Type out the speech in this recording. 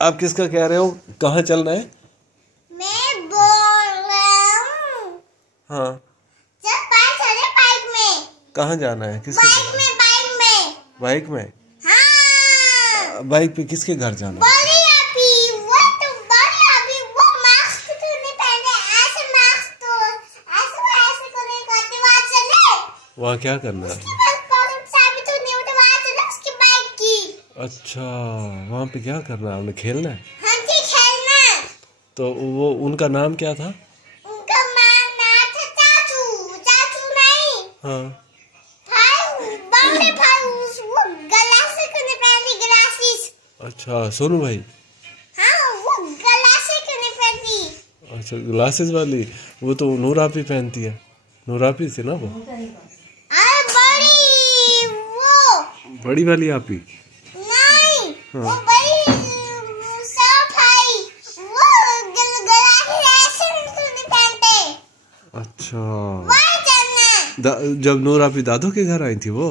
आप किसका कह रहे हो? कहाँ चलना है? मैं बोल रहा हूँ। हाँ, चल पास चले बाइक में। कहाँ जाना है? किसके बाइक घर? में बाइक में। बाइक में? हाँ। बाइक पे किसके घर जाना है? बोली अभी वो तो बोली अभी वो मास्क तो नहीं पहने, ऐसे मास्क तो ऐसे करने करते वहाँ चले। वहाँ क्या करना है? उसके पास बहुत चाबी तो नहीं होता, वहाँ चले उसकी बाइक की। अच्छा, वहाँ पे क्या करना है? हमने खेलना है? हाँ जी, खेलना। तो वो उनका नाम क्या था? उनका नाम था चाचू। चाचू नहीं, हाँ, भाई, बड़े भाई। वो गलासे करने पहनी, ग्लासेस। अच्छा, सोनू भाई। हाँ, वो गलासे करने पहनी। अच्छा, ग्लासेस वाली। वो तो नूरापी पहनती है। नूरापी थी ना वो? अरे बड़ी वो बड़ी वाली आपी। नहीं, हाँ। वो बड़ी सब भाई वो गलासे ऐसे नहीं पहनते। अच्छा, वही चलना। जब नूरापी दादू के घर आई थी वो?